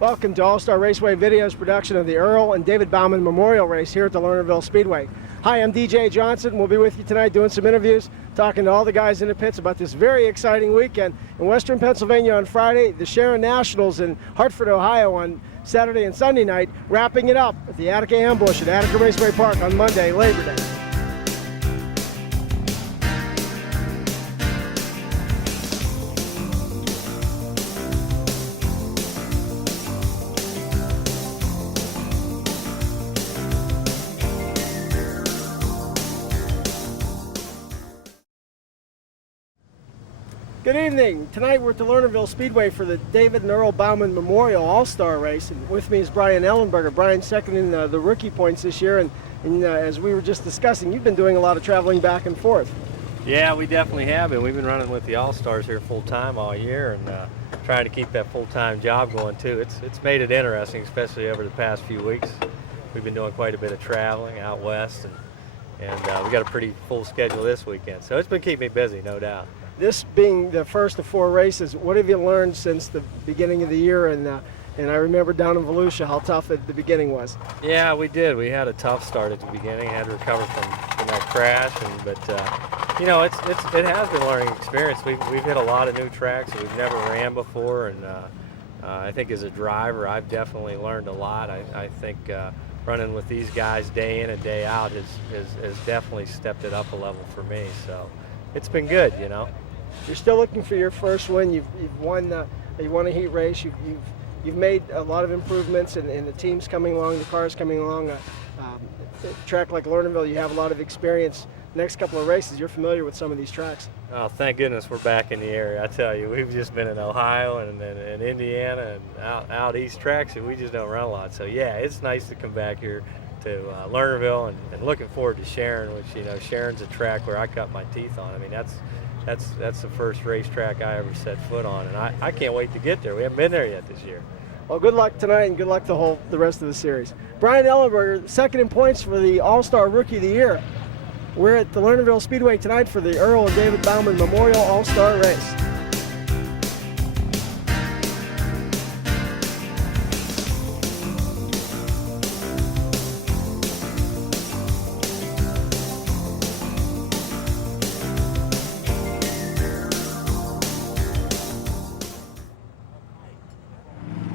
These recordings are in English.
Welcome to All-Star Raceway Video's production of the Earl and David Bauman Memorial Race here at the Lernerville Speedway. Hi, I'm DJ Johnson. We'll be with you tonight doing some interviews, talking to all the guys in the pits about this very exciting weekend. In Western Pennsylvania on Friday, the Sharon Nationals in Hartford, Ohio on Saturday and Sunday night, wrapping it up at the Attica Ambush at Attica Raceway Park on Monday, Labor Day. Good evening. Tonight we're at the Lernerville Speedway for the David and Earl Bauman Memorial All-Star Race. And with me is Brian Ellenberger. Brian's second in the rookie points this year. And as we were just discussing, you've been doing a lot of traveling back and forth. Yeah, we definitely have been. We've been running with the All-Stars here full-time all year and trying to keep that full-time job going too. It's made it interesting, especially over the past few weeks. We've been doing quite a bit of traveling out west, and we got a pretty full schedule this weekend. So it's been keeping me busy, no doubt. This being the first of 4 races, what have you learned since the beginning of the year? And I remember down in Volusia how tough at the beginning was. Yeah, we did. We had a tough start at the beginning. Had to recover from that crash, but you know, it has been a learning experience. We've hit a lot of new tracks that we've never ran before, and I think as a driver, I've definitely learned a lot. I think running with these guys day in and day out has definitely stepped it up a level for me. So it's been good, you know. You're still looking for your first win. You've won a heat race. You've made a lot of improvements, and the team's coming along, the cars coming along. A track like Lernerville, you have a lot of experience. Next couple of races, you're familiar with some of these tracks. Oh, thank goodness we're back in the area. I tell you, we've just been in Ohio and Indiana and out east tracks, and we just don't run a lot. So yeah, it's nice to come back here to Lernerville, and looking forward to Sharon, which, you know, Sharon's a track where I cut my teeth on. I mean, that's the first racetrack I ever set foot on, and I can't wait to get there. We haven't been there yet this year. Well, good luck tonight, and good luck the rest of the series. Brian Ellenberger, second in points for the All-Star Rookie of the Year. We're at the Lernerville Speedway tonight for the Earl and David Bauman Memorial All-Star Race.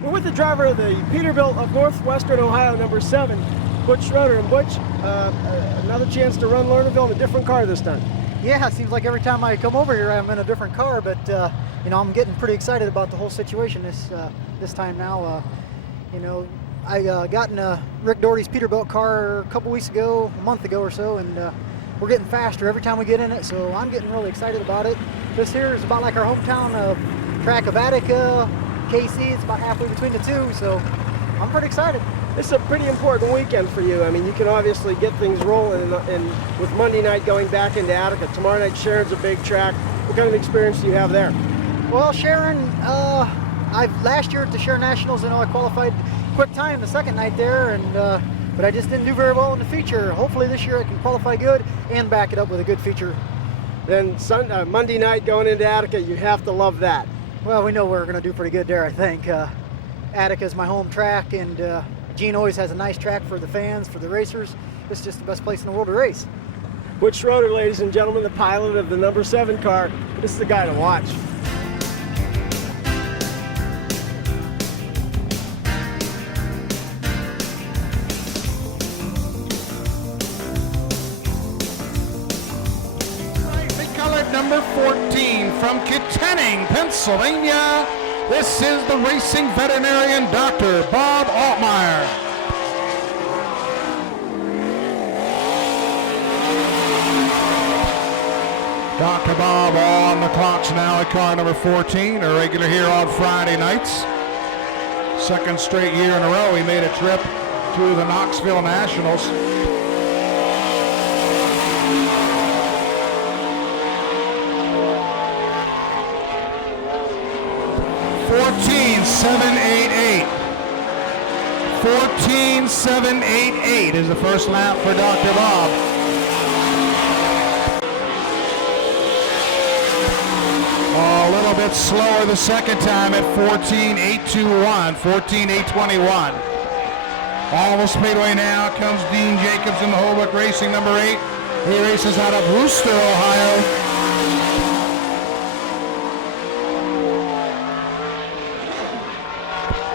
We're with the driver of the Peterbilt of Northwestern Ohio, number 7, Butch Schroeder. And Butch, another chance to run Lernerville in a different car this time. Yeah, it seems like every time I come over here I'm in a different car, but you know, I'm getting pretty excited about the whole situation this time now. You know, I got in Rick Doherty's Peterbilt car a couple weeks ago, a month ago or so, and we're getting faster every time we get in it, so I'm getting really excited about it. This here is about like our hometown track of Attica, KC. It's about halfway between the two, so I'm pretty excited. This is a pretty important weekend for you. I mean, you can obviously get things rolling, and with Monday night going back into Attica. Tomorrow night, Sharon's a big track. What kind of experience do you have there? Well, Sharon, last year at the Sharon Nationals, I qualified quick time the second night there, and but I just didn't do very well in the feature. Hopefully this year I can qualify good and back it up with a good feature. Then Monday night going into Attica, you have to love that. Well, we know we're going to do pretty good there, I think. Attica is my home track, and Gene always has a nice track for the fans, for the racers. It's just the best place in the world to race. Butch Schroeder, ladies and gentlemen, the pilot of the number 7 car. This is the guy to watch. Number 14 from Kittanning, Pennsylvania. This is the racing veterinarian, Dr. Bob Altmeyer. Dr. Bob on the clocks now at car number 14, a regular here on Friday nights. Second straight year in a row he made a trip to the Knoxville Nationals. 14.788. 14.788 is the first lap for Dr. Bob. A little bit bit slower the second time at 14.821, 14.821. All Speedway now comes Dean Jacobs in the Holbrook Racing number 8. He races out of Wooster, Ohio.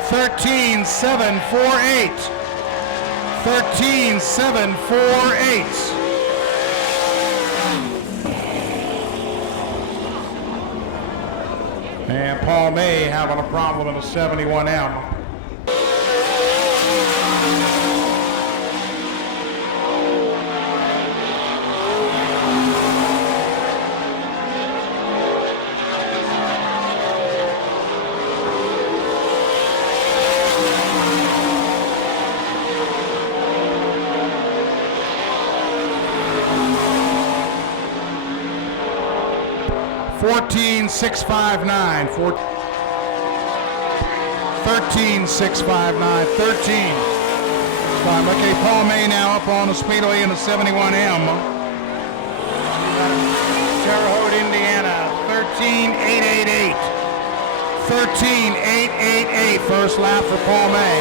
13.748. 13.748. And Paul May having a problem in the 71M. $14,659. 13,659. 13. Okay, Paul May now up on the Speedway in the 71M. Terre Haute, Indiana. 13,888. 13,888. First lap for Paul May.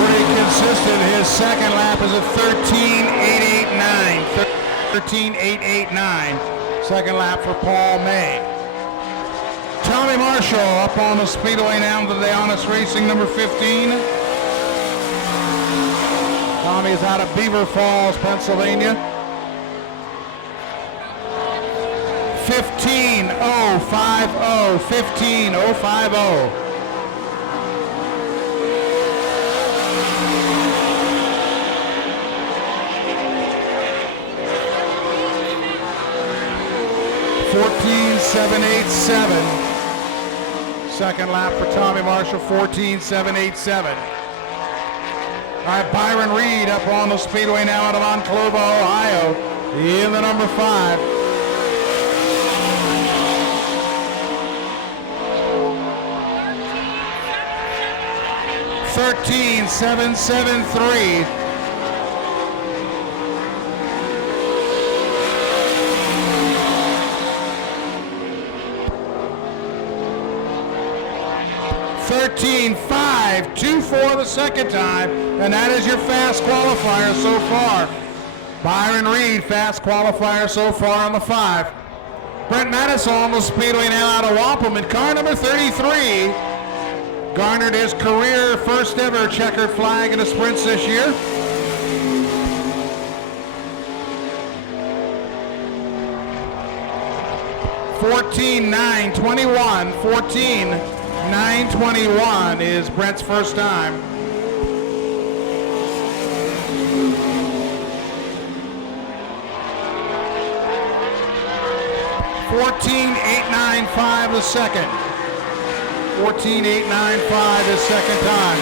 Pretty consistent. His second lap is a 13,889. 13,889. Second lap for Paul May. Tommy Marshall up on the Speedway now to the Honest Racing number 15. Tommy's out of Beaver Falls, Pennsylvania. 15.050. 15.050. $14,787. Second lap for Tommy Marshall, 14,787. All right, Byron Reed up on the Speedway now out of Monclova, Ohio, in the number 5. $13,773. $13,524 the second time, and that is your fast qualifier so far. Byron Reed, fast qualifier so far on the 5. Brent Mattis on the Speedway now out of Wampum in car number 33. Garnered his career first ever checkered flag in the sprints this year. $14,921. 14,921 is Brent's first time. $14,895 the second. $14,895 his second time.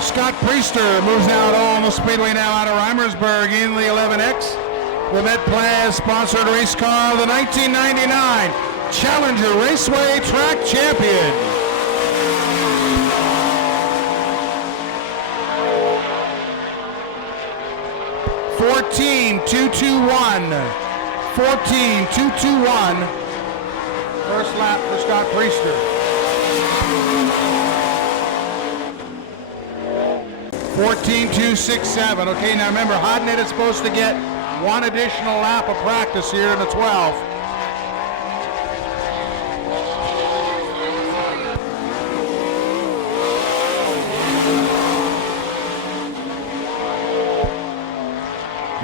Scott Priester moves out on the Speedway now out of Reimersburg in the 11X. The Medplus sponsored race car, the 1999 Challenger Raceway Track Champion. $14,221. 14,221. First lap for Scott Priester. 14,267. Okay, now remember, Hodnett is supposed to get one additional lap of practice here in the 12th.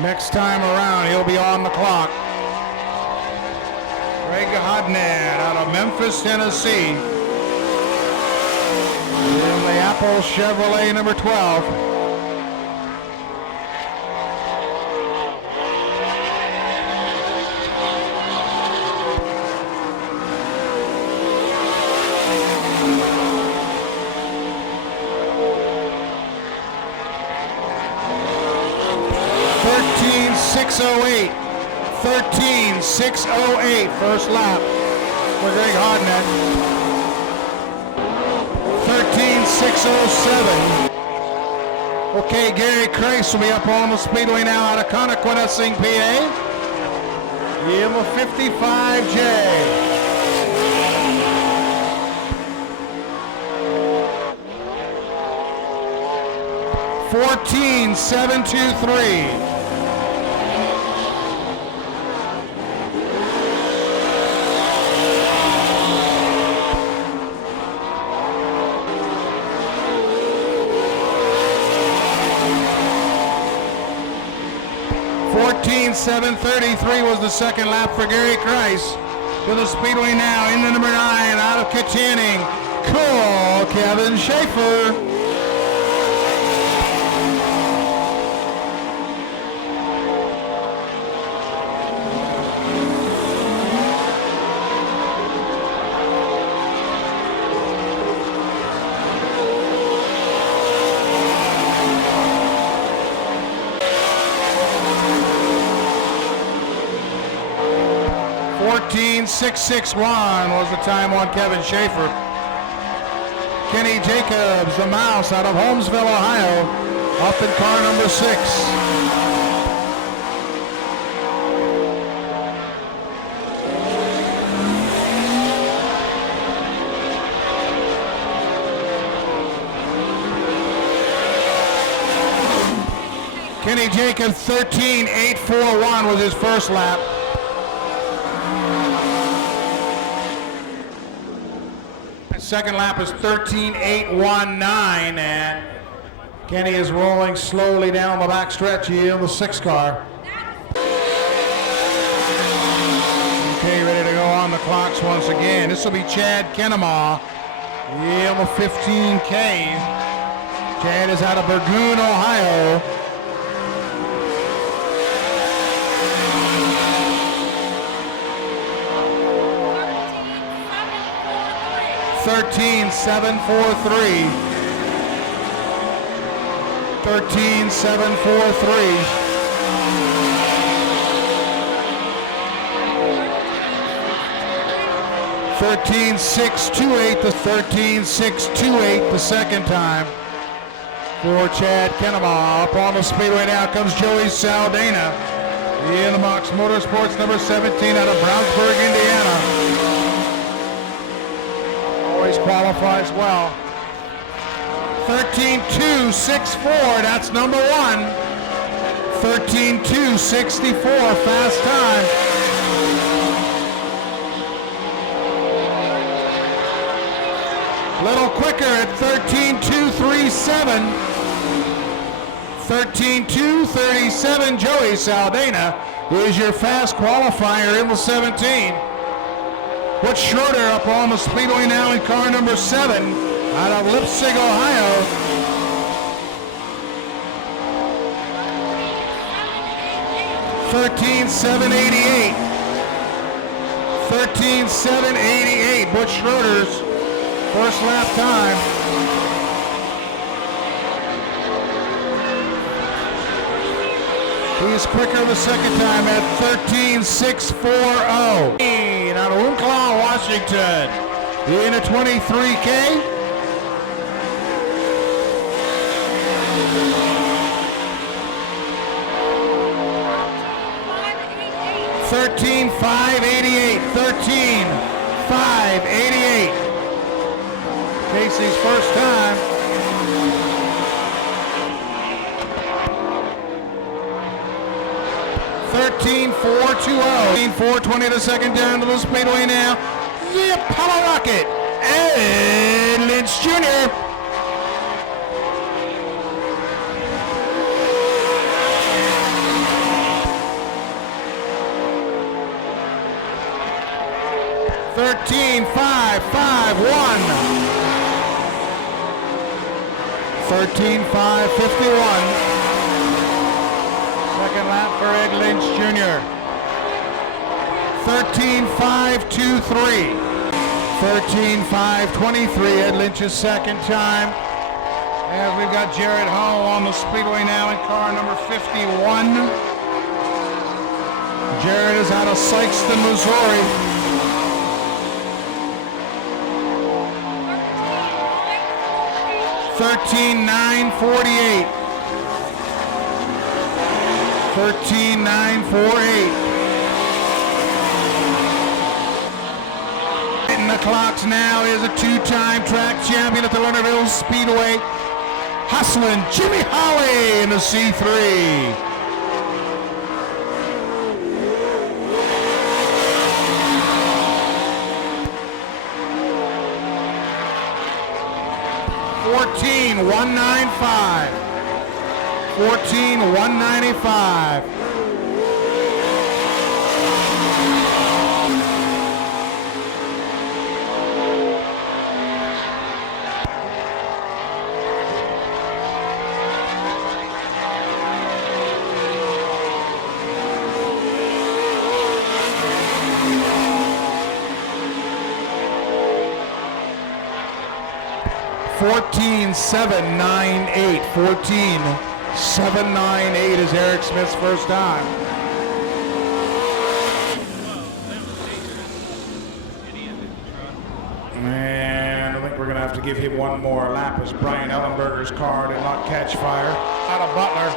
Next time around, he'll be on the clock. Greg Hodnett out of Memphis, Tennessee. In the Apple Chevrolet number 12. $13,608. 13,608 first lap for Greg Hodnett. 13,607. Okay, Gary Kreis will be up on the Speedway now out of Connequenessing, PA. In the 55J. 14.723. 14.733 was the second lap for Gary Kreis. To the Speedway now, in the number 9, out of Katanning. Cool, Kevin Schaefer. .661 was the time on Kevin Schaefer. Kenny Jacobs, the Mouse, out of Holmesville, Ohio, up in car number 6. Kenny Jacobs, 13.841 was his first lap. Second lap is 13.819, and Kenny is rolling slowly down the back stretch here in the 6 car. Okay, ready to go on the clocks once again. This will be Chad Kenema, in the 15K. Chad is out of Burgoon, Ohio. 13.743. 13.743. 13.628. The 13.628 the second time for Chad Kenema. Up on the Speedway now comes Joey Saldana in the Mox Motorsports number 17 out of Brownsburg, Indiana. Qualifies well. 13.264, that's number 1. 13.264, fast time. Little quicker at 13.237. 13.237, Joey Saldana is your fast qualifier in the 17. Butch Schroeder up on the Speedway now in car number 7 out of Leipzig, Ohio. $13.788. $13.788. Butch Schroeder's first lap time. He's quicker the second time at 13.640. Out of Unclaw, Washington, in a 23K. $13.588. $13.588. Casey's first time. $13.420. $13.420 the second down to the Speedway now. Yep, Papa Rocket. And Lynch Jr. $13.551. $13.551. Second lap for Ed Lynch Jr. 13.523. 13.523, Ed Lynch's second time. As we've got Jared Hull on the Speedway now in car number 51. Jared is out of Sikeston, Missouri. $13.948. 13.948. Hitting the clocks now is a 2-time track champion at the Lernerville Speedway. hustling Jimmy Holly in the C3. $14,195. $14,195. $14,798. $14,798 is Eric Smith's first time. And I think we're going to have to give him one more lap as Brian Ellenberger's car did not catch fire. Out of Butler.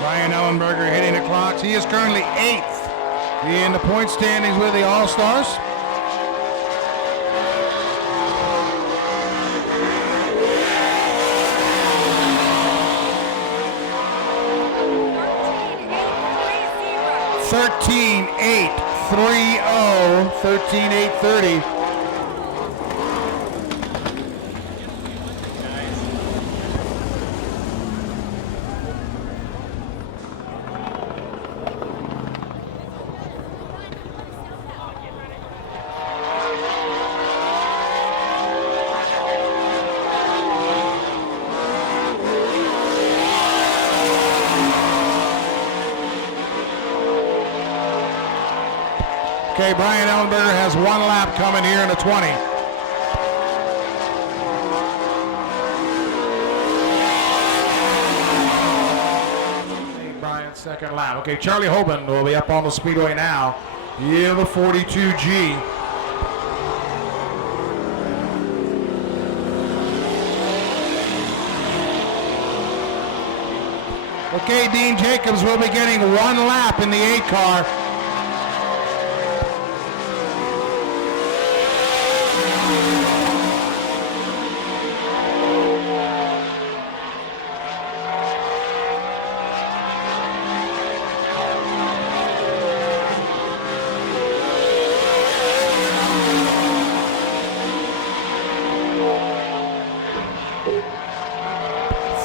Brian Ellenberger hitting the clocks. He is currently 8th in the point standings with the All-Stars. $13,830. $13,830. Okay, Brian Ellenberger has one lap coming here in the 20. Brian's second lap. Okay, Charlie Hoban will be up on the Speedway now. Yeah, the 42G. Okay, Dean Jacobs will be getting one lap in the 8 car.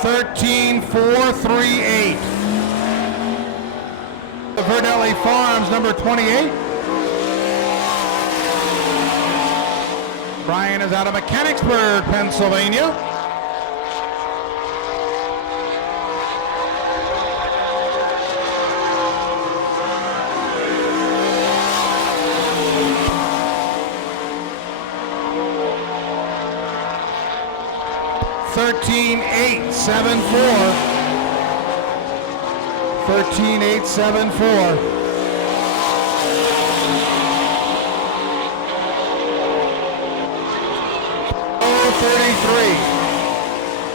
$13,438. The Verdelli Farms, number 28. Brian is out of Mechanicsburg, Pennsylvania. $13,874. $13,874.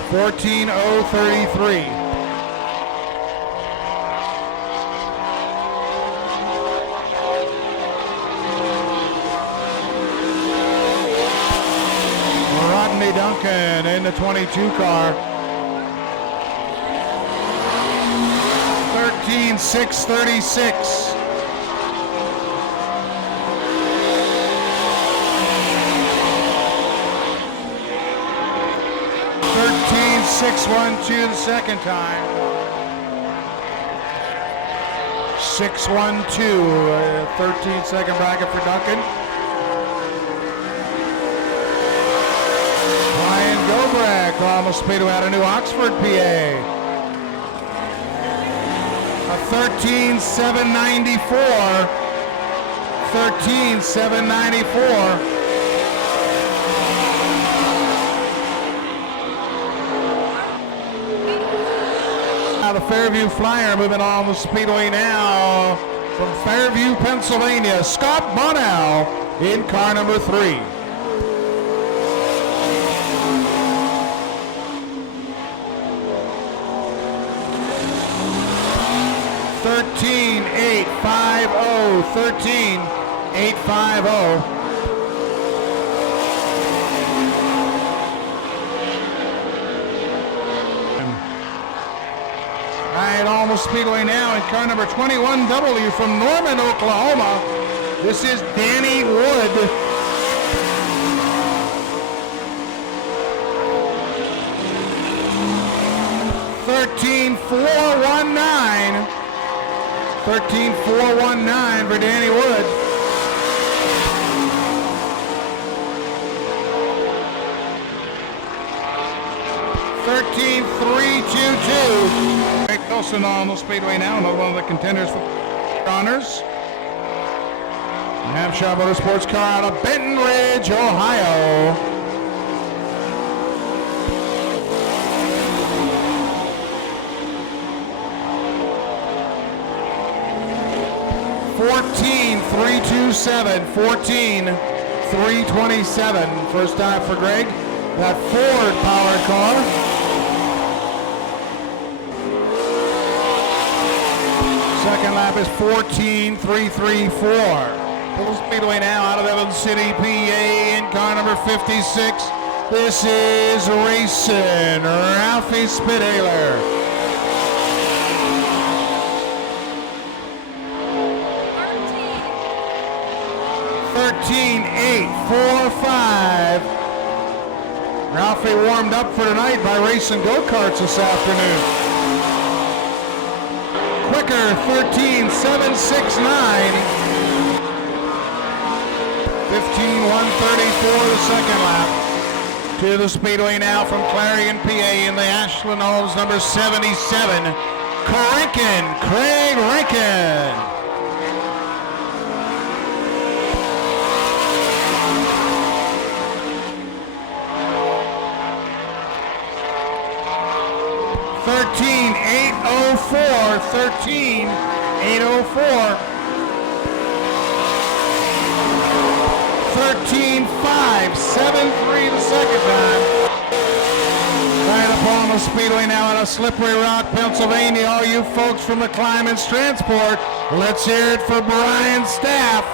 $14,033. Rodney Duncan in the 22 car. $13,636. $13,612 the second time. 612, 13-second bracket for Duncan. Brian Gobrecht on the Speedway out of New Oxford, PA. A 13,794. 13,794. The Fairview Flyer moving on the Speedway now from Fairview, Pennsylvania. Scott Bonnell in car number 3. 13.850. Right, almost Speedway now in car number 21W from Norman, Oklahoma. This is Danny Wood. $13,419. $13,419 for Danny Wood. $13,322. Ray Wilson on the Speedway now, another one of the contenders for honors. Hampshire Motorsports car out of Benton Ridge, Ohio. $14,327. $14,327. First time for Greg. That Ford powered car. Second lap is 14,334. Little Speedway now out of Evans City, PA, in car number 56. This is racing Ralphie Spitaler. $13,845. Ralphie warmed up for tonight by racing go-karts this afternoon. Quicker, 13,769. 15,134 the second lap. To the Speedway now from Clarion, PA, in the Ashland Olds, number 77, Craig Rankin. $13,804. $13,573 the second time. Right up on the Speedway now at a Slippery Rock, Pennsylvania. All you folks from the Climate's Transport, let's hear it for Brian Staff.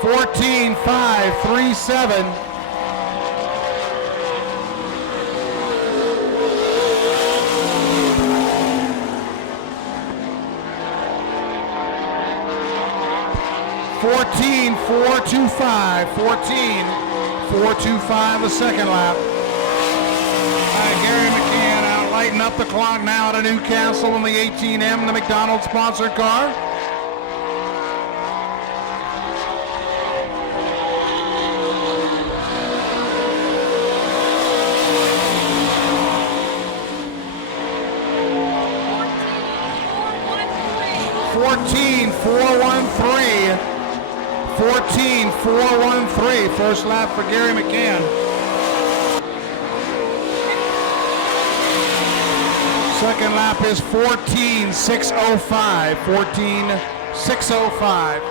$14,537. $14,425 the second lap. Gary McCann out lighting up the clock now at Newcastle in the 18M, the McDonald's sponsored car. $14,413. First lap for Gary McCann. Second lap is 14,605. 14,605.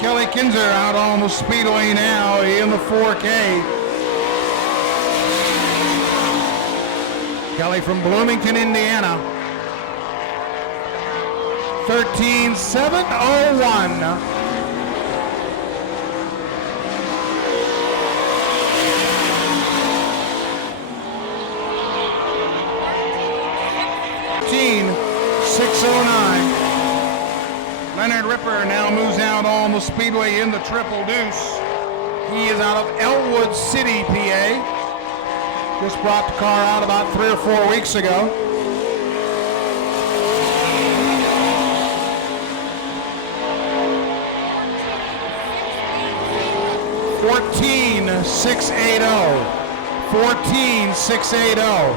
Kelly Kinzer out on the Speedway now in the 4K. Kelly from Bloomington, Indiana. 13,701. $609. Leonard Ripper now moves out on the Speedway in the Triple Deuce. He is out of Elwood City, PA. Just brought the car out about 3 or 4 weeks ago. $14,680. $14,680.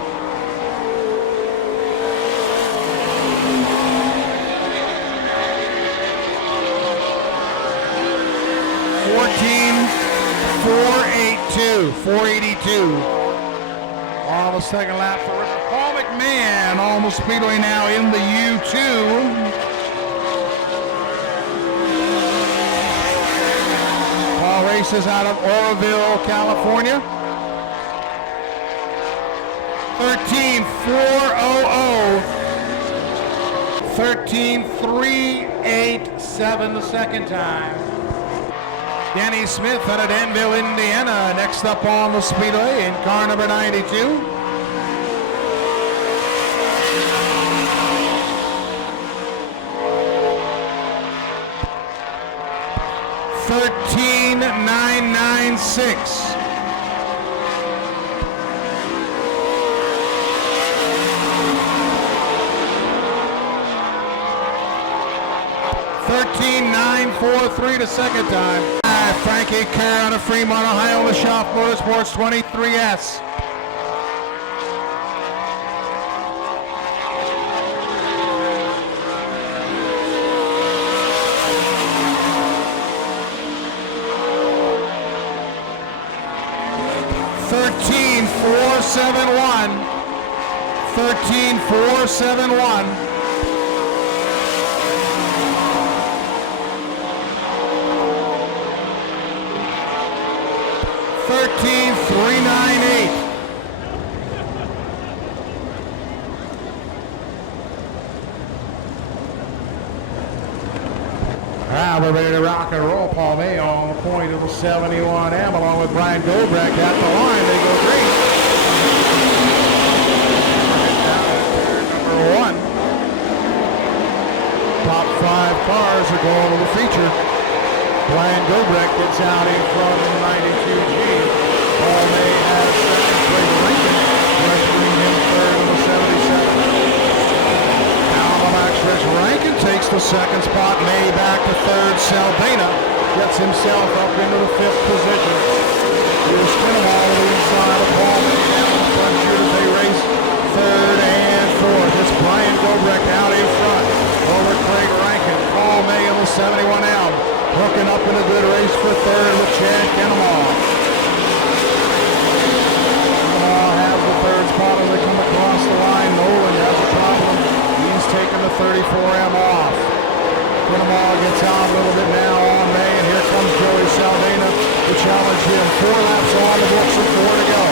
$14,482. On the second lap for Ripper. Paul McMahon on the Speedway now in the U2. All races out of Oroville, California. 13.400. 13.387 the second time. Danny Smith out of Danville, Indiana. Next up on the Speedway in car number 92. 13.996. 13.943 the second time. Frankie Kerr out of Fremont, Ohio, the Shop Motorsports 23S. Thirteen four seven one. 13.398. Now we're ready to rock and roll. Paul May on the point of the 71M along with Brian Dobrecht at the line. They go green. Number one. Top 5 cars are going to the feature. Brian Dobrecht gets out in front of the 92G. Paul May has second. Craig Lincoln rescuing him third in the 77. Down the backstretch, Rankin takes the second spot. May back to third. Saldana gets himself up into the 5th position. Here's Kinnemal to the inside of Paul May down the front here as they race third and fourth. It's Brian Dobrecht out in front over Craig Rankin. Paul May in the 71L. Hooking up in a good race for third with Chad Kinnemal. Kinnemal has the third spot as they come across the line. Nolan has a problem. He's taking the 34M off. Kinnemal gets out a little bit now on May, and here comes Joey Saldana to challenge him. 4 laps on the books with 4 to go.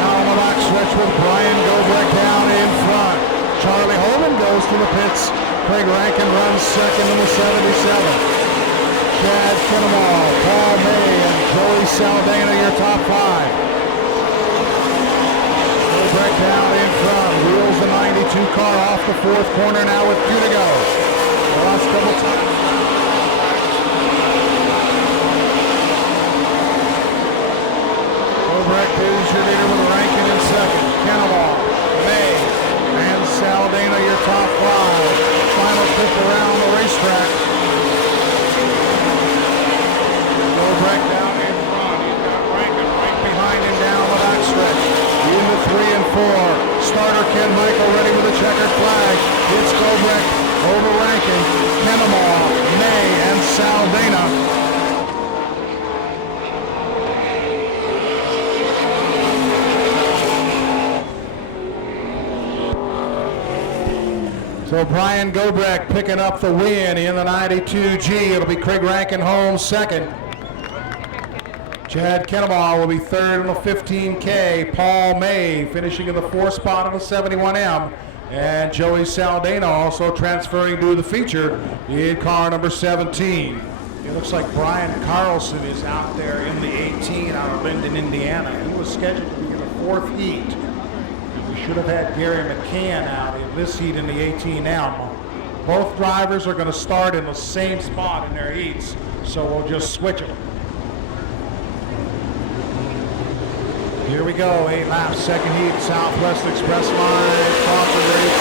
Down the back stretch with Brian Dobrecht down in front. Charlie Holman goes to the pits. Craig Rankin runs second in the 77. Chad Kinnemal, Paul May, and Joey Saldana, your top 5. Dobrecht down in front, wheels the 92 car off the 4th corner now with 2 to go. The last couple times. Dobrecht is your leader with Rankin in second. Kinnemal, May, and Saldana, your top 5. Final trip around the racetrack. Dobrecht down in front. He's got Rankin right behind him down the backstretch. Into 3 and 4. Starter Ken Michael ready with a checkered flag. It's Dobrecht over Rankin. Kinnemal, May, and Saldana. So Brian Dobrecht picking up the win in the 92G. It'll be Craig Rankin home second. Chad Kinnemal will be third in the 15K. Paul May finishing in the 4th spot on the 71M. And Joey Saldana also transferring to the feature in car number 17. It looks like Brian Carlson is out there in the 18 out of Linden, Indiana. He was scheduled to be in the 4th heat. We should have had Gary McCann out in this heat in the 18M. Both drivers are going to start in the same spot in their heats, so we'll just switch them. Here we go, 8 laps, second heat, Southwest Express line, Crawford race.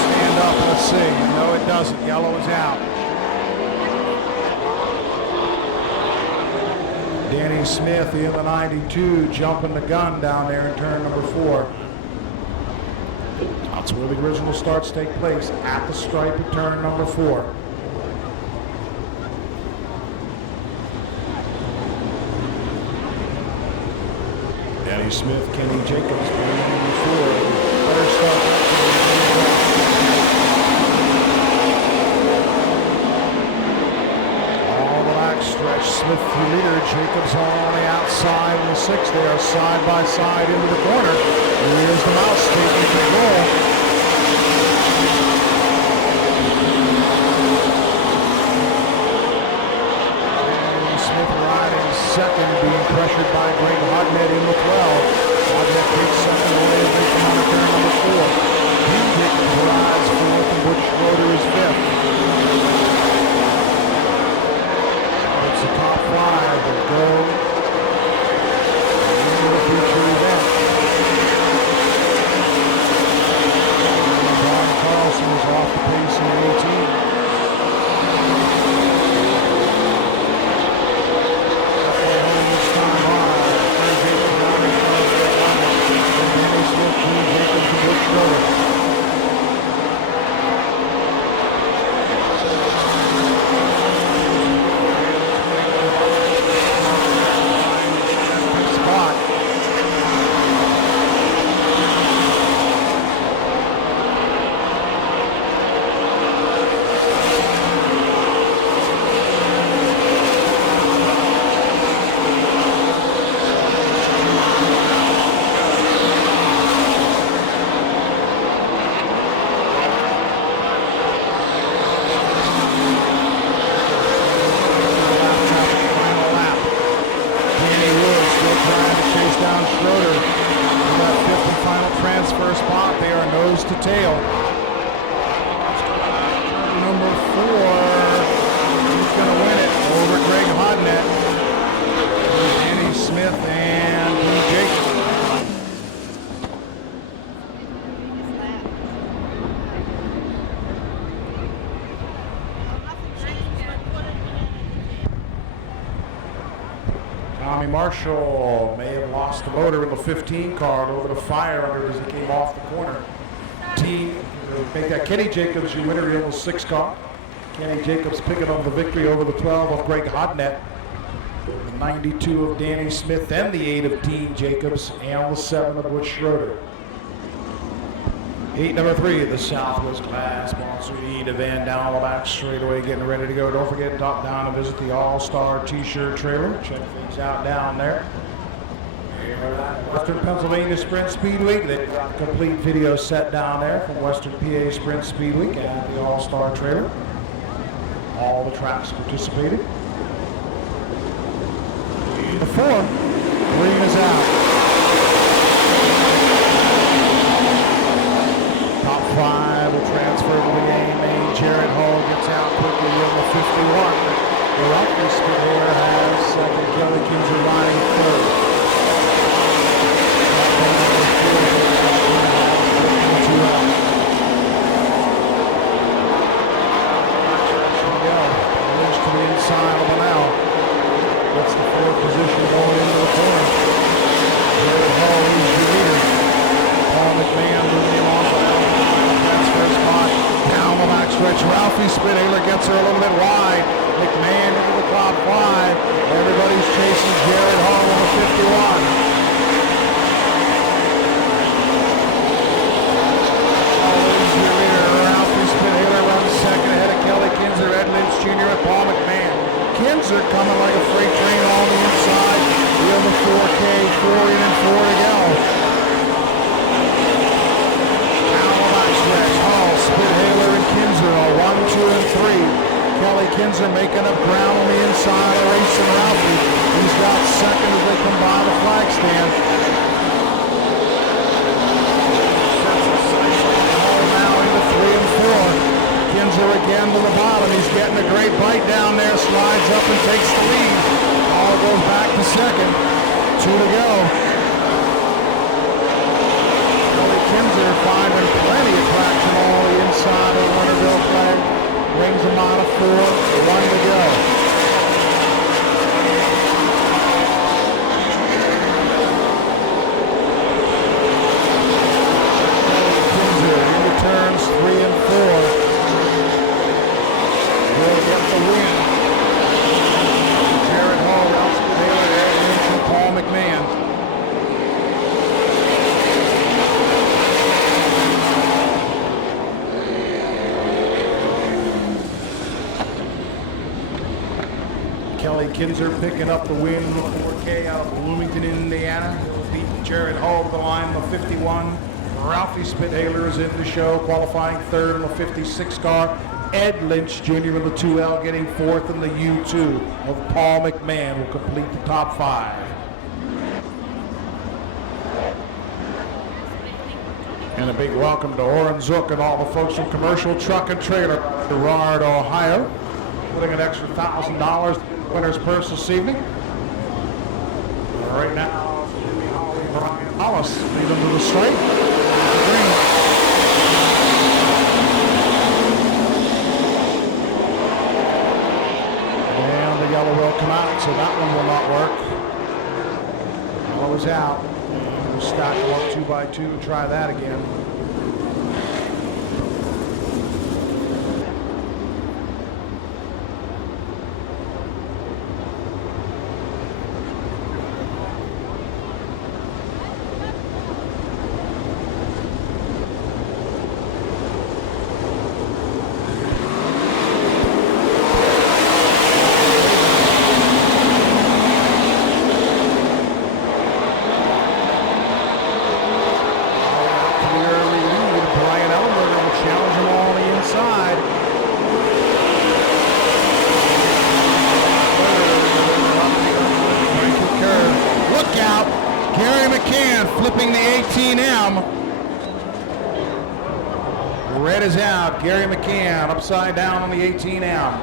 Stand up, let's see. No, it doesn't. Yellow is out. Danny Smith in the 92, jumping the gun down there in turn number 4. That's where the original starts take place, at the stripe at turn number 4. Danny Smith, Kenny Jacobs, number 4. Better start. few leader. Jacobs on the outside in the 6. They are side by side into the corner. Here's the Mouse taking control. Smith riding second, being pressured by Greg Hodnett in the 12. Hodnett takes second away as they come out of turn number 4. Jacobs rides fourth and Butch Schroeder is 5th. It's the top 5 that go into the future event. John Carlson is off the pace in 18. Marshall may have lost the motor in the 15 car over the fire under as he came off the corner. Team make that Kenny Jacobs your winner in the 6 car. Kenny Jacobs picking up the victory over the 12 of Greg Hodnett, the 92 of Danny Smith, and the 8 of Dean Jacobs, and the 7 of Butch Schroeder. Heat number 3 of the Southwest Class, sponsored heat event down the back straightaway, getting ready to go. Don't forget, drop down and visit the All-Star T-shirt trailer. Check things out down there. Western Pennsylvania Sprint Speed Week. They've got a complete video set down there from Western PA Sprint Speed Week and the All-Star trailer. All the tracks participated. The 4, green is out. Top 5 will transfer to the game. Jared Hall gets out quickly in the 51. The Rocky Speedway has second. Kelly Kinzer riding third. To the inside of the now. That's the 4th position going into the corner. Jared Hall is your leader. Paul McMahon moving him on the transfer spot. Down the back stretch. Ralphie Spitaler gets her a little bit wide. McMahon into the top 5. Everybody's chasing Jared Hall on the 51. Always your leader. Ralphie Spitaler runs second ahead of Kelly Kinzer, Ed Lynch Jr. and Paul McMahon. Kinzer coming like a freight train on the inside. In the 4K, 4 in and 4 to go. Down the back stretch. Hall, Spitaler, and Kinzer are 1, 2, and 3. Kelly Kinzer making up ground on the inside of racing Ralphie. He's got second as they come by the flag stand. Sets a sight on Hall now into 3 and 4. Kinzer again to the bottom. He's getting a great bite down there. Slides up and takes the lead. Hall goes back to second. 2 to go. Kinzer picking up the win, 4K out of Bloomington, Indiana. Beat Jared Hall to the line in the 51. Ralphie Spithaler is in the show, qualifying third in the 56 car. Ed Lynch Jr. in the 2L getting fourth in the U2 of Paul McMahon will complete the top 5. And a big welcome to Oren Zook and all the folks from Commercial Truck and Trailer, Gerard, Ohio, putting an extra $1,000 winner's purse this evening. Right now, Brian Hollis lead them to the straight. And the yellow will come out, so that one will not work. Yellow is out. We'll stack them up 2 by 2 and try that again. Flipping the 18M. Red is out. Gary McCann upside down on the 18M.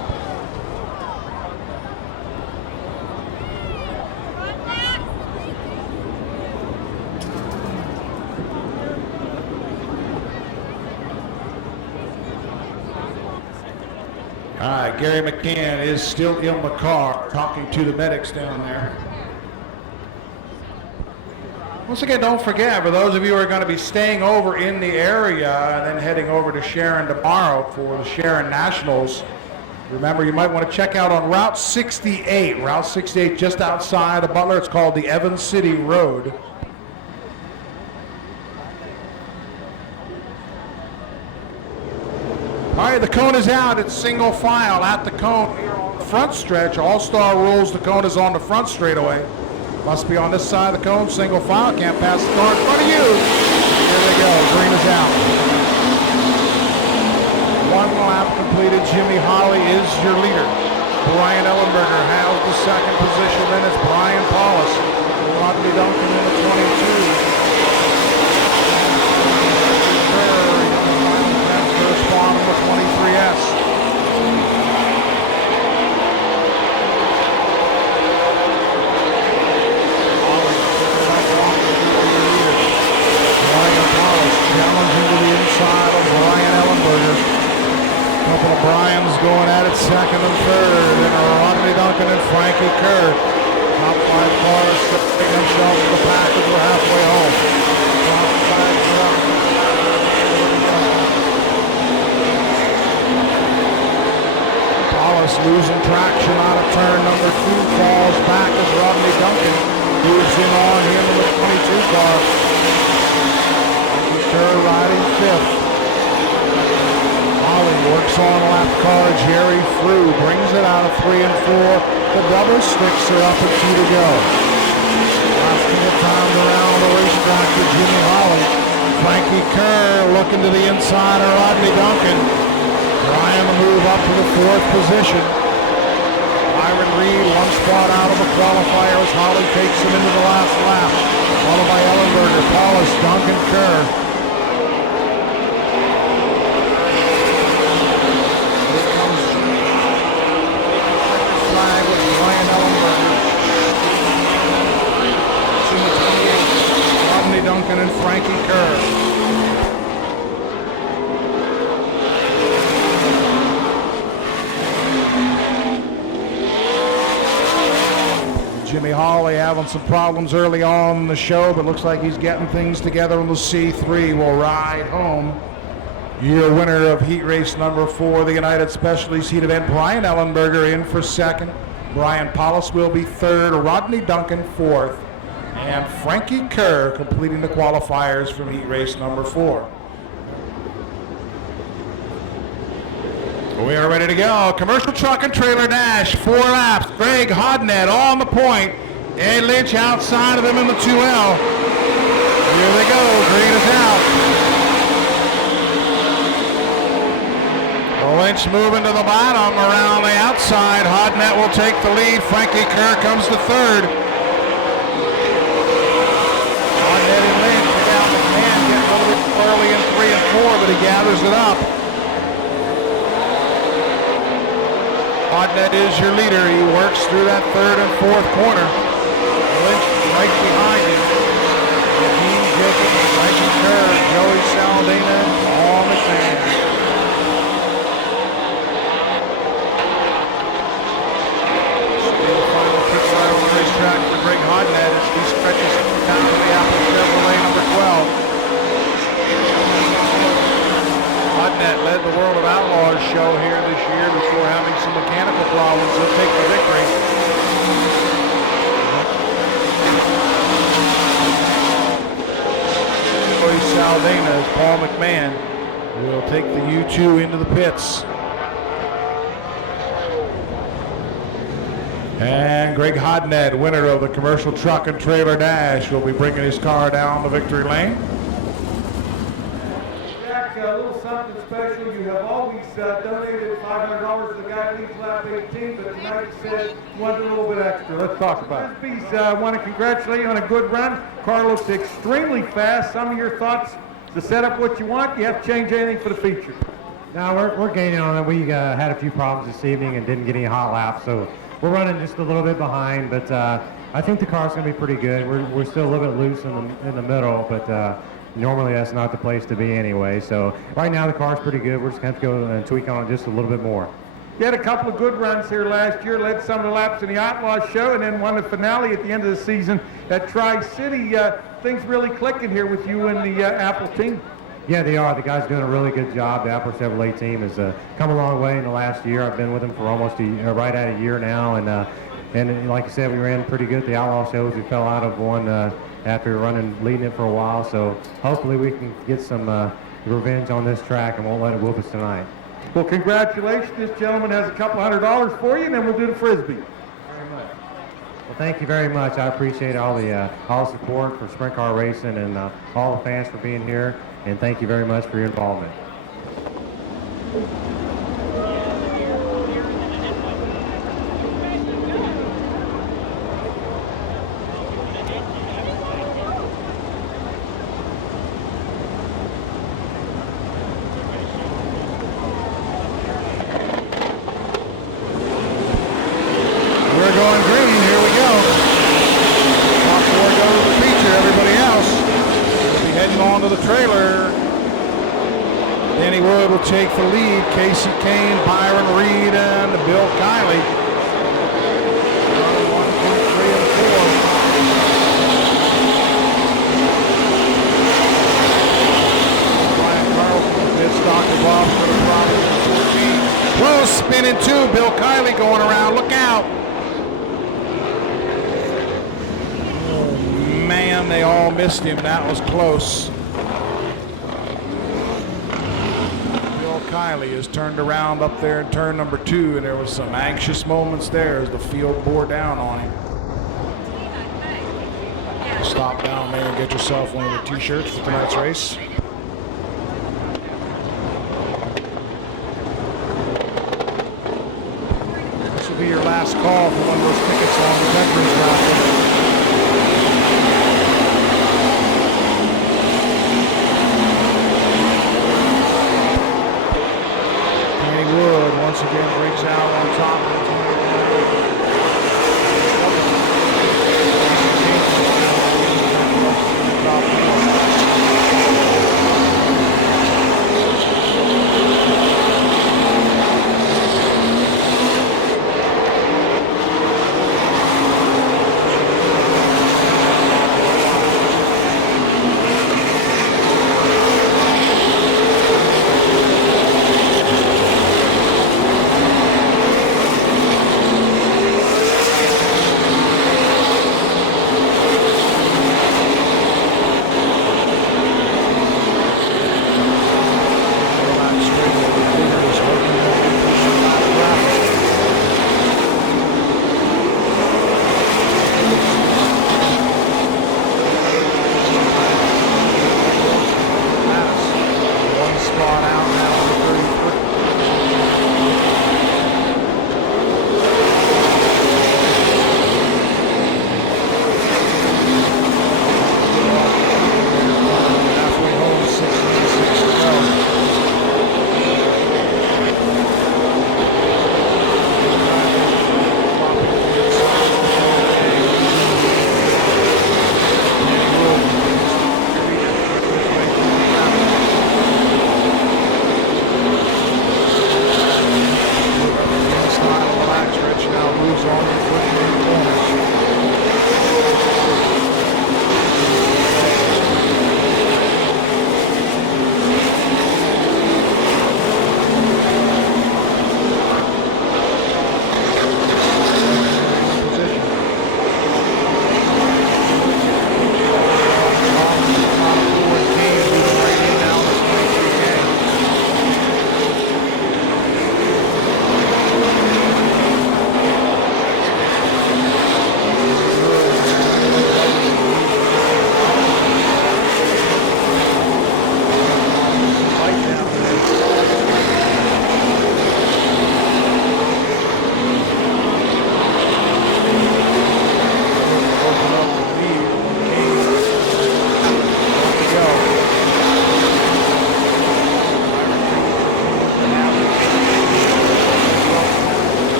All right, Gary McCann is still in the car talking to the medics down there. Once again, don't forget, for those of you who are going to be staying over in the area and then heading over to Sharon tomorrow for the Sharon Nationals, remember you might want to check out on Route 68. Route 68 just outside of Butler. It's called the Evans City Road. All right, the cone is out. It's single file at the cone here on the front stretch. All-Star rules, the cone is on the front straightaway. Must be on this side of the cone, single file, can't pass the car in front of you. There they go, green is out. 1 lap completed, Jimmy Holly is your leader. Brian Ellenberger has the second position, then it's Brian Paulus. Rodney Duncan in the 22. That's first spawn in the 23S. Challenging to the inside of Brian Ellenberger. A couple of Bryans going at it second and third. And Rodney Duncan and Frankie Kerr. Top 5 cars stripping themselves to the pack as we're halfway home. Top 5 are up. Paulus losing traction out of turn number 2. Falls back as Rodney Duncan moves in on him in the 22 car. Kerr riding 5th. Holly works on lap car. Jerry Frew brings it out of 3 and 4. The double sticks are up at 2 to go. Last couple times around the racetrack for Jimmy Holly. Frankie Kerr looking to the inside of Rodney Duncan. Ryan will move up to the 4th position. Byron Reed 1 spot out of the qualifier as Holly takes him into the last lap. Followed by Ellenberger, Paulus, Duncan, Kerr. Duncan and Frankie Kerr. Jimmy Hawley having some problems early on in the show, but looks like he's getting things together on the C3. Will ride home. Your winner of heat race number 4, the United Specialties heat event, Brian Ellenberger in for 2nd. Brian Paulus will be 3rd. Rodney Duncan 4th. And Frankie Kerr completing the qualifiers from heat race number 4. We are ready to go. Commercial truck and trailer dash, 4 laps. Greg Hodnett on the point. Ed Lynch outside of them in the 2L. Here they go. Green is out. Lynch moving to the bottom around the outside. Hodnett will take the lead. Frankie Kerr comes to third. Hodnett and Lynch are down the can, getting a little bit early in 3 and 4, but he gathers it up. Hodnett is your leader. He works through that 3rd and 4th corner. Lynch right behind him. Dean Jacobs, Frankie Kerr, Joey Saldana, Paul McMahon. Track for Greg Hodnett as he stretches down to the Apple Chevrolet number 12. Hodnett led the World of Outlaws show here this year before having some mechanical problems. He'll take the victory. Joey Saldana as Paul McMahon will take the U2 into the pits. And Greg Hodnett, winner of the commercial truck and trailer dash, will be bringing his car down the victory lane. Jack, a little something special. You have always donated $500 to the guy who leads lap 18, but tonight you said you wanted a little bit extra. Let's talk about it. Please, I want to congratulate you on a good run. Car looks extremely fast. Some of your thoughts to set up what you want. You have to change anything for the feature. No, we're gaining on it. We had a few problems this evening and didn't get any hot laps, so we're running just a little bit behind, but I think the car's going to be pretty good. We're still a little bit loose in the middle, but normally that's not the place to be anyway. So right now the car's pretty good. We're just going to have to go and tweak on it just a little bit more. You had a couple of good runs here last year, led some of the laps in the Outlaw show, and then won the finale at the end of the season at Tri-City. Things really clicking here with you and the Apple team. Yeah, they are. The guy's doing a really good job. The Apple Chevrolet team has come a long way in the last year. I've been with them for almost right at a year now, and like you said, we ran pretty good at the Outlaw shows. We fell out of one after leading it for a while, so hopefully we can get some revenge on this track and won't let it whoop us tonight. Well, congratulations. This gentleman has a couple $100 for you, and then we'll do the Frisbee. Well, thank you very much. I appreciate all the support for Sprint Car Racing and all the fans for being here. And thank you very much for your involvement. We're going green. Here we go. Top 4 go to the feature. Everybody else will be heading on to the trailer. Danny Wood will take the lead. Casey Kane, Byron Reed, and Bill Kiley. 1, 2, 3, and 4. Brian Carlson, pit stop is off for the problem. 14. Close, spinning 2. Bill Kiley going around. Look out. Oh, man, they all missed him. That was close. Kiley is turned around up there in turn number 2, and there was some anxious moments there as the field bore down on him. Stop down there and get yourself one of the t-shirts for tonight's race. This will be your last call for one of those tickets on the Veterans Raffle. Wood once again breaks out on top of the 20.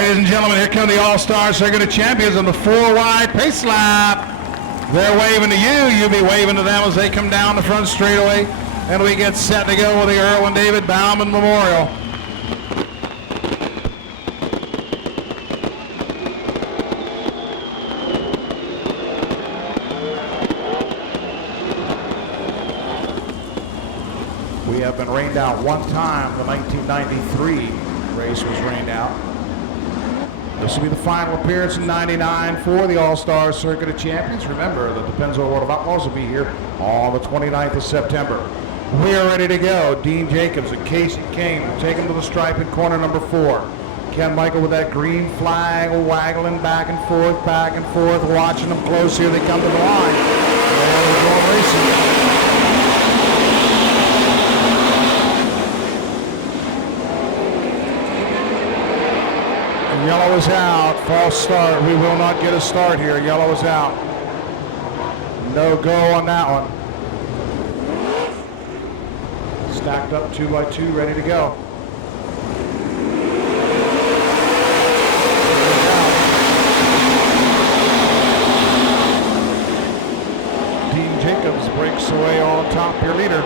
Ladies and gentlemen, here come the All-Star Circuit of Champions on the 4-wide pace lap. They're waving to you. You'll be waving to them as they come down the front straightaway. And we get set to go with the Earl and David Bauman Memorial. We have been rained out one time. The 1993 race was rained out. This will be the final appearance in '99 for the All-Star Circuit of Champions. Remember, the Depensville World of Outlaws will be here on the 29th of September. We are ready to go. Dean Jacobs and Casey Kane will take him to the stripe in corner number 4. Ken Michael with that green flag waggling back and forth, watching them close. Here they come to the line. There we're going racing. Yellow is out. False start. We will not get a start here. Yellow is out. No go on that one. Stacked up 2 by 2, ready to go. Dean Jacobs breaks away on top, your leader.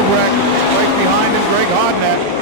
Right behind him, Greg Hodnett.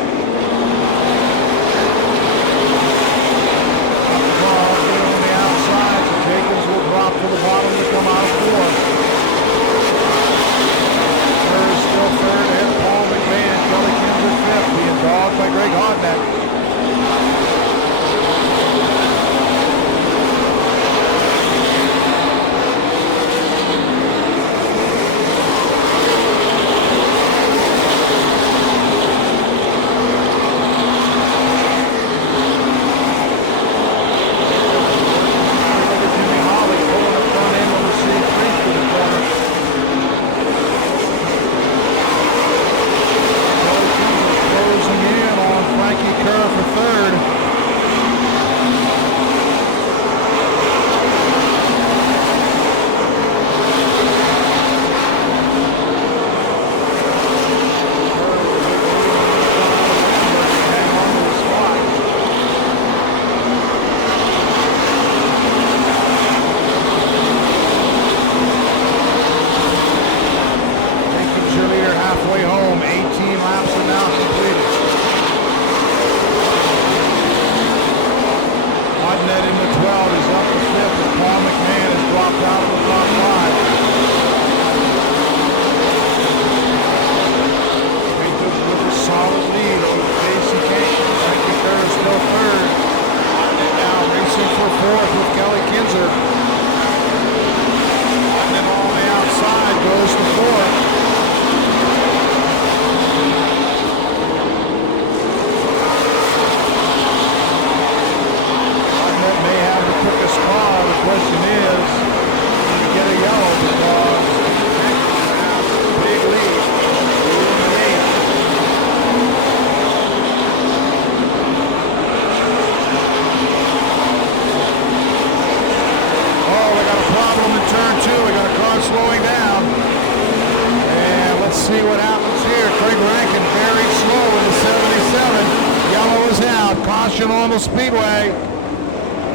see what happens here. Craig Rankin very slow in the 77. Yellow is out. Caution on the Speedway.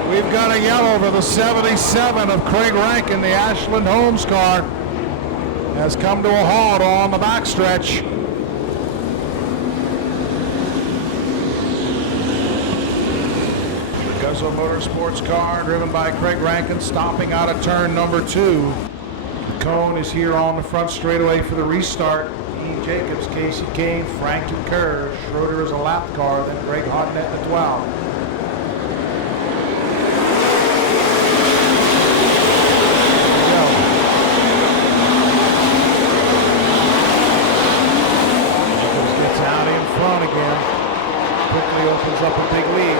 We've got a yellow for the 77 of Craig Rankin. The Ashland Holmes car has come to a halt on the backstretch. The Guzzo Motorsports car driven by Craig Rankin stopping out of turn number 2. The cone is here on the front straightaway for the restart. Dean Jacobs, Casey Kane, Frankie Kerr. Schroeder is a lap car, then Greg Hodnett the 12. Jacobs gets out in front again. Quickly opens up a big lead.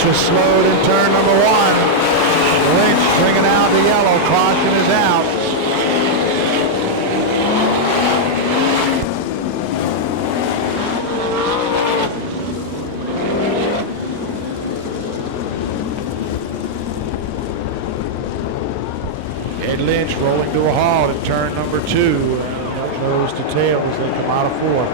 Just slowed in turn number 1. Lynch bringing out the yellow. Caution is out. Ed Lynch rolling to a halt at turn number 2. Nose to tail as they come out of 4.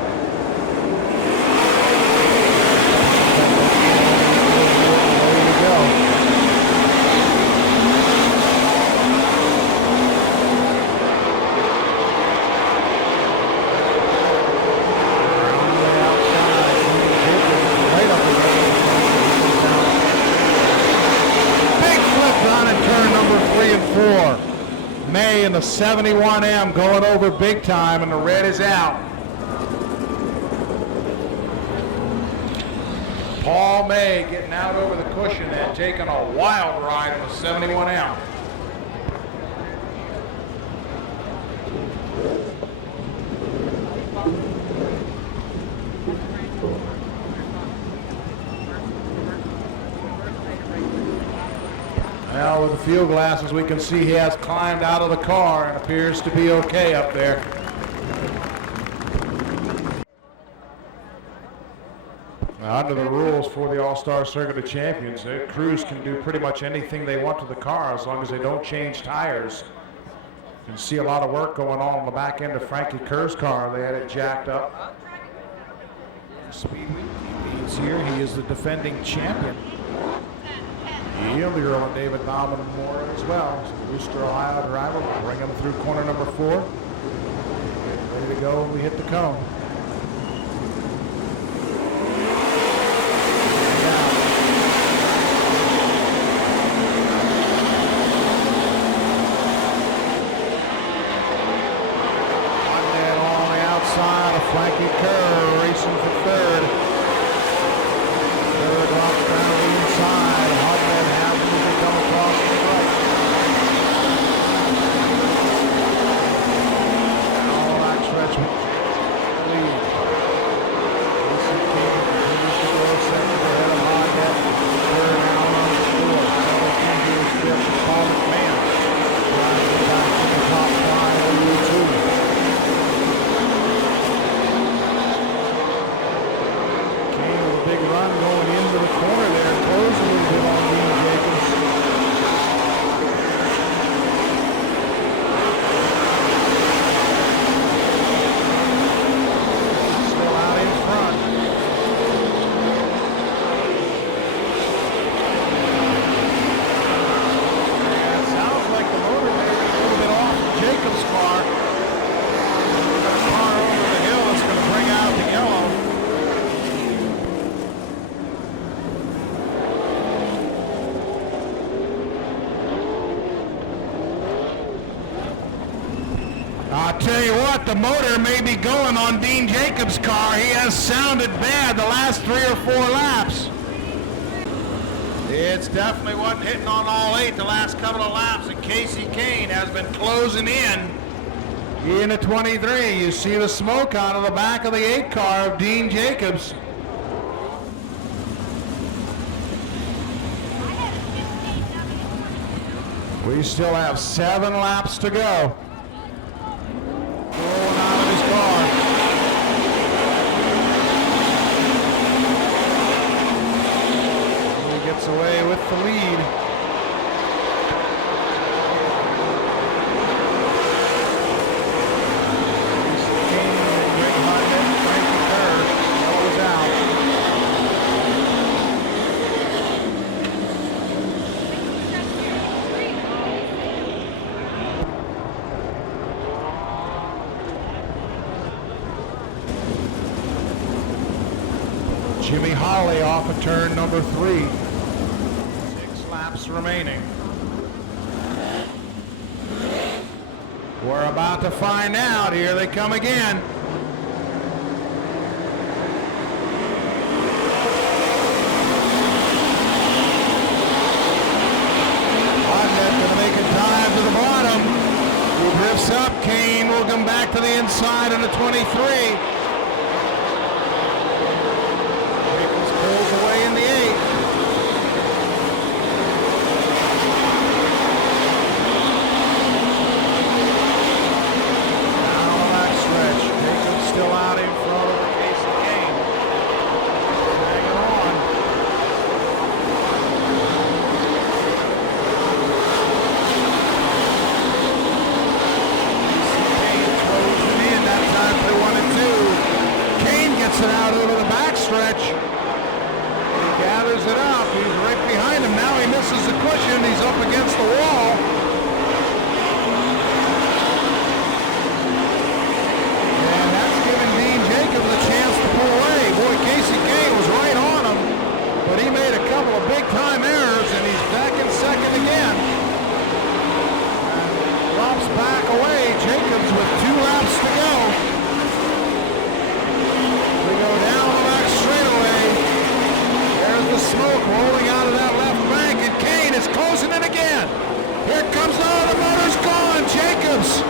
May in the 71M going over big time, and the red is out. Paul May getting out over the cushion and taking a wild ride in the 71M. Now with the field glasses we can see he has climbed out of the car and appears to be okay up there. Now, under the rules for the All-Star Circuit of Champions, crews can do pretty much anything they want to the car as long as they don't change tires. You can see a lot of work going on the back end of Frankie Kerr's car. They had it jacked up. Speedway leads here. He is the defending champion. The Earl and David Bauman and more as well. So Brewster, Ohio driver will bring him through corner number 4. Ready to go when we hit the cone. And on the outside of Frankie Kerr racing for 3rd. Kerr drops down the inside. I'll tell you what, the motor may be going on Dean Jacobs' car. He has sounded bad the last 3 or 4 laps. It's definitely wasn't hitting on all 8 the last couple of laps, and Casey Kane has been closing in the 23. You see the smoke out of the back of the 8 car of Dean Jacobs. We still have 7 laps to go. the lead. Jimmy Holly off of turn number 3. 6 laps remaining. We're about to find out. Here they come again. Hodnett gonna make a dive to the bottom. He drifts up. Kane will come back to the inside in the 23. Away in the 8. Down the back stretch. Jacobs still out in front of Casey Kane. Hanging on. Kane closing in that time for 1 and 2. Kane gets it out over the back stretch. Gathers it up. He's right behind him. Now he misses the cushion. He's up against the wall. And that's giving Dean Jacobs a chance to pull away. Boy, Casey Kane was right on him, but he made a couple of big-time errors, and he's back in second again. And drops back away. Jacobs with 2 laps to go. We go down the back straightaway. The smoke rolling out of that left bank, and Kane is closing it again. Here comes, the motor's gone. Jacobs.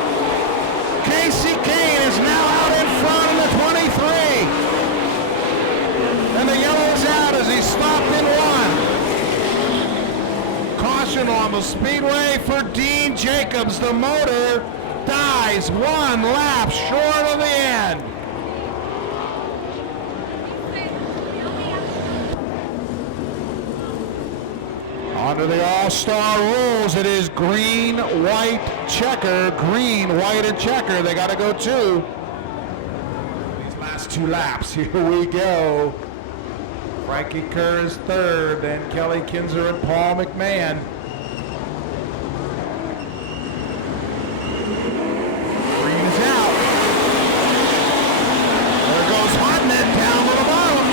Casey Kane is now out in front of the 23. And the yellow is out as he stopped in 1. Caution on the speedway for Dean Jacobs. The motor dies 1 lap short of the end. Under the all-star rules, it is green, white, checker, green, white, and checker. They got to go 2. These last 2 laps, here we go. Frankie Kerr is 3rd, then Kelly Kinzer and Paul McMahon. Green is out. There goes Hodnett down to the bottom.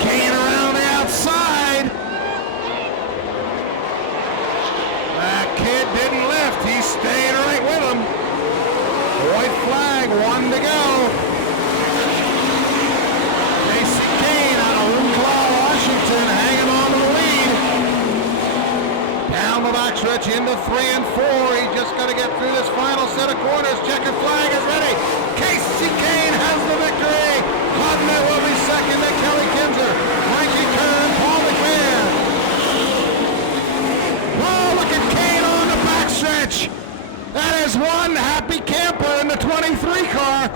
Kane around the outside. Kid didn't lift. He's staying right with him. White flag, 1 to go. Casey Kane out of Winclaw, Washington, hanging on to the lead. Down the backstretch into 3 and 4. He's just got to get through this final set of corners. Checker flag is ready. Casey Kane has the victory. Hodnett will be second to Kelly Kinzer. Frankie Kerr and Paul McMahon. Oh, look at Kane on the backstretch. That is one happy camper in the 23 car.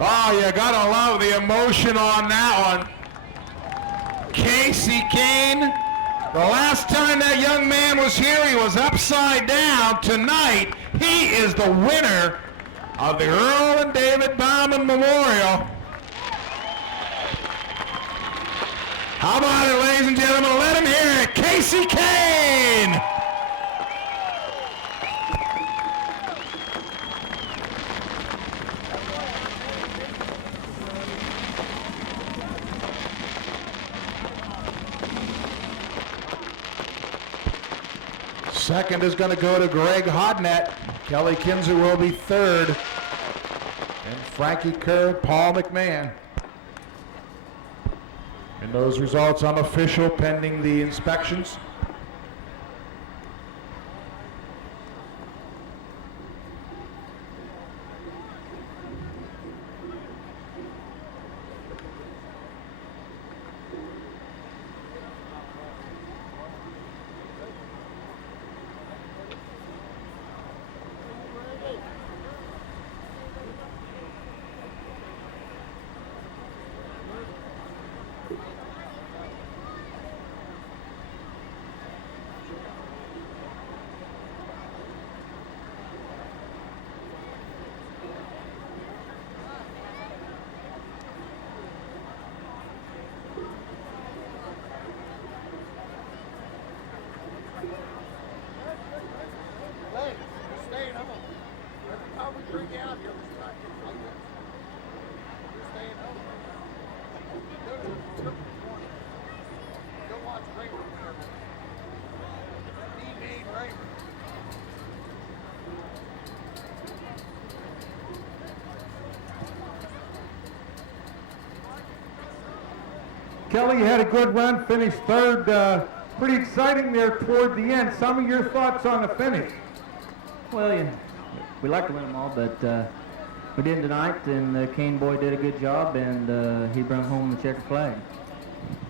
Oh, you gotta love the emotion on that one. Casey Kane, the last time that young man was here, he was upside down. Tonight, he is the winner of the Earl and David Bauman Memorial. How about it, ladies and gentlemen? Let him hear it. Casey Kane! Second is going to go to Greg Hodnett. Kelly Kinzer will be 3rd. And Frankie Kerr, Paul McMahon. And those results unofficial pending the inspections. Kelly, you had a good run, finished third. Pretty exciting there toward the end. Some of your thoughts on the finish? Well, yeah, we like to win them all, but we didn't tonight, and the Kane boy did a good job, and he brought home the checkered flag.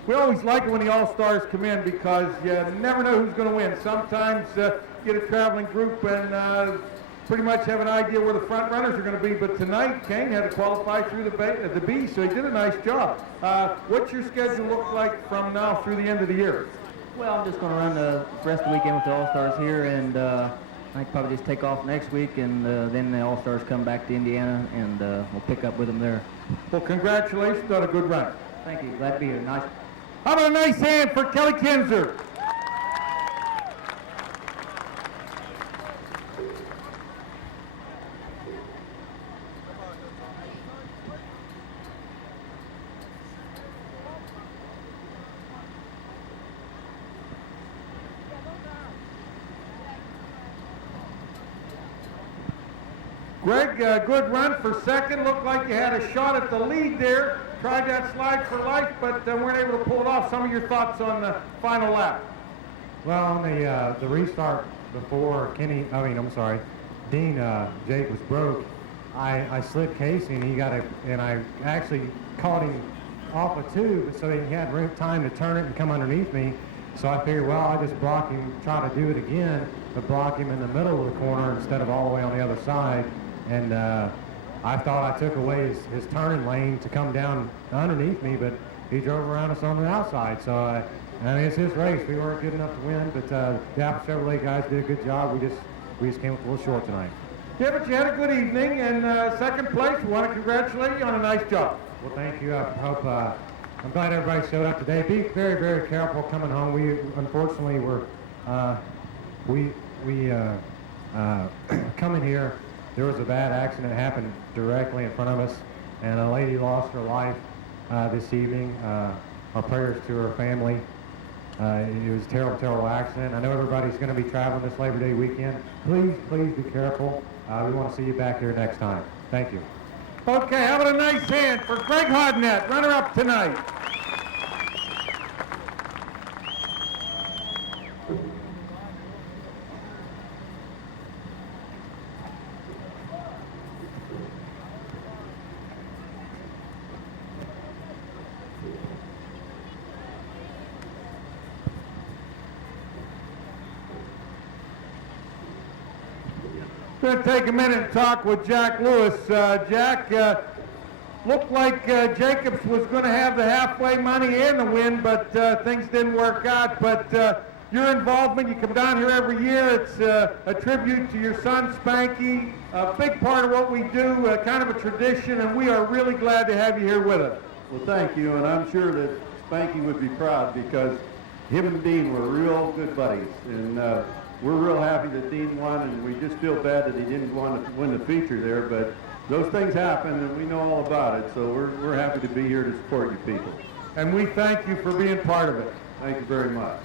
We always like it when the All-Stars come in because you never know who's going to win. Sometimes you get a traveling group and pretty much have an idea where the front runners are going to be. But tonight, Kane had to qualify through the B, so he did a nice job. What's your schedule look like from now through the end of the year? Well, I'm just going to run the rest of the weekend with the All-Stars here, and I could probably just take off next week, and then the All-Stars come back to Indiana, and we'll pick up with them there. Well, congratulations on a good run. Thank you. Glad to be here. Nice. How about a nice hand for Kelly Kinzer? Greg, good run for second. Looked like you had a shot at the lead there. Tried that slide for life, but weren't able to pull it off. Some of your thoughts on the final lap? Well, on the restart before Dean Jake was broke, I slid Casey and and I actually caught him off a tube, so he had time to turn it and come underneath me. So I figured, well, I'll just block him, try to do it again, but block him in the middle of the corner instead of all the way on the other side. And I thought I took away his turning lane to come down underneath me, but he drove around us on the outside. So, I mean, it's his race. We weren't good enough to win, but the Apple Chevrolet guys did a good job. We just came up a little short tonight. Yeah, but you had a good evening, and second place. We want to congratulate you on a nice job. Well, thank you. I hope, I'm glad everybody showed up today. Be very, very careful coming home. We, unfortunately, were, coming here. There was a bad accident that happened directly in front of us, and a lady lost her life this evening. Our prayers to her family. It was a terrible, terrible accident. I know everybody's going to be traveling this Labor Day weekend. Please, please be careful. We want to see you back here next time. Thank you. Okay, how about a nice hand for Greg Hodnett, runner-up tonight. Going to take a minute and talk with Jack Lewis. Jack, looked like Jacobs was going to have the halfway money and the win, but things didn't work out. But your involvement, you come down here every year. It's a tribute to your son, Spanky. A big part of what we do, kind of a tradition, and we are really glad to have you here with us. Well, thank you, and I'm sure that Spanky would be proud because him and Dean were real good buddies, and we're real happy that Dean won, and we just feel bad that he didn't want to win the feature there, but those things happen, and we know all about it, so we're happy to be here to support you people. And we thank you for being part of it. Thank you very much.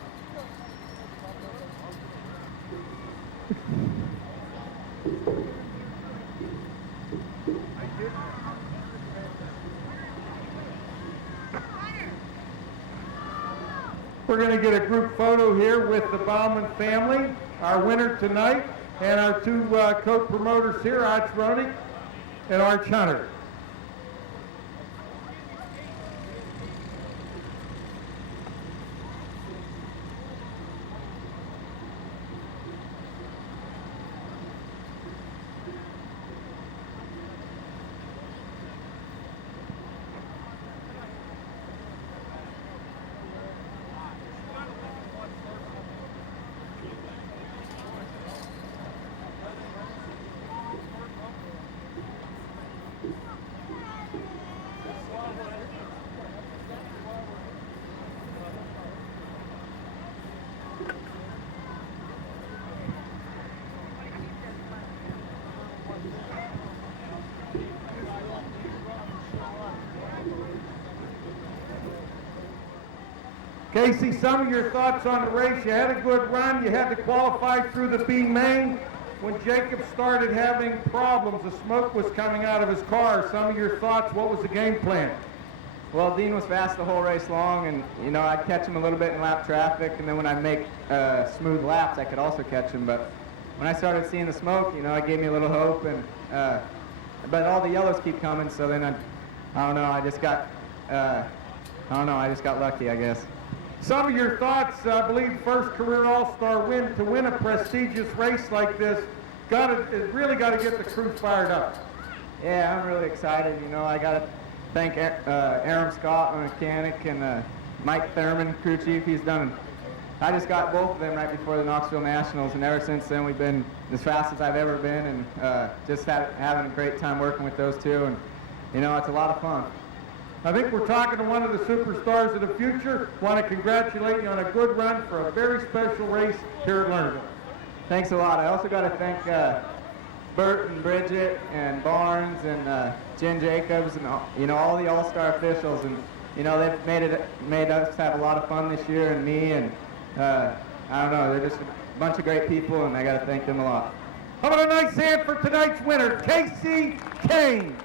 We're going to get a group photo here with the Bauman family, our winner tonight, and our two co-promoters here, Arch Ronick and Arch Hunter. Casey, some of your thoughts on the race. You had a good run. You had to qualify through the B main. When Jacob started having problems, the smoke was coming out of his car. Some of your thoughts, what was the game plan? Well, Dean was fast the whole race long, and you know I'd catch him a little bit in lap traffic, and then when I make smooth laps, I could also catch him. But when I started seeing the smoke, you know, it gave me a little hope, and but all the yellows keep coming, so then I don't know, I just got lucky, I guess. Some of your thoughts, I believe, first career All-Star win to win a prestigious race like this. Really got to get the crew fired up. Yeah, I'm really excited. You know, I got to thank Aaron Scott, my mechanic, and Mike Thurman, crew chief. I just got both of them right before the Knoxville Nationals, and ever since then we've been as fast as I've ever been, and just having a great time working with those two, and you know, it's a lot of fun. I think we're talking to one of the superstars of the future. Want to congratulate you on a good run for a very special race here at Lernerville. Thanks a lot. I also got to thank Bert and Bridget and Barnes and Jen Jacobs and you know, all the All-Star officials, and you know, they've made us have a lot of fun this year, and me, and I don't know, they're just a bunch of great people, and I got to thank them a lot. How about a nice hand for tonight's winner, Casey Kane?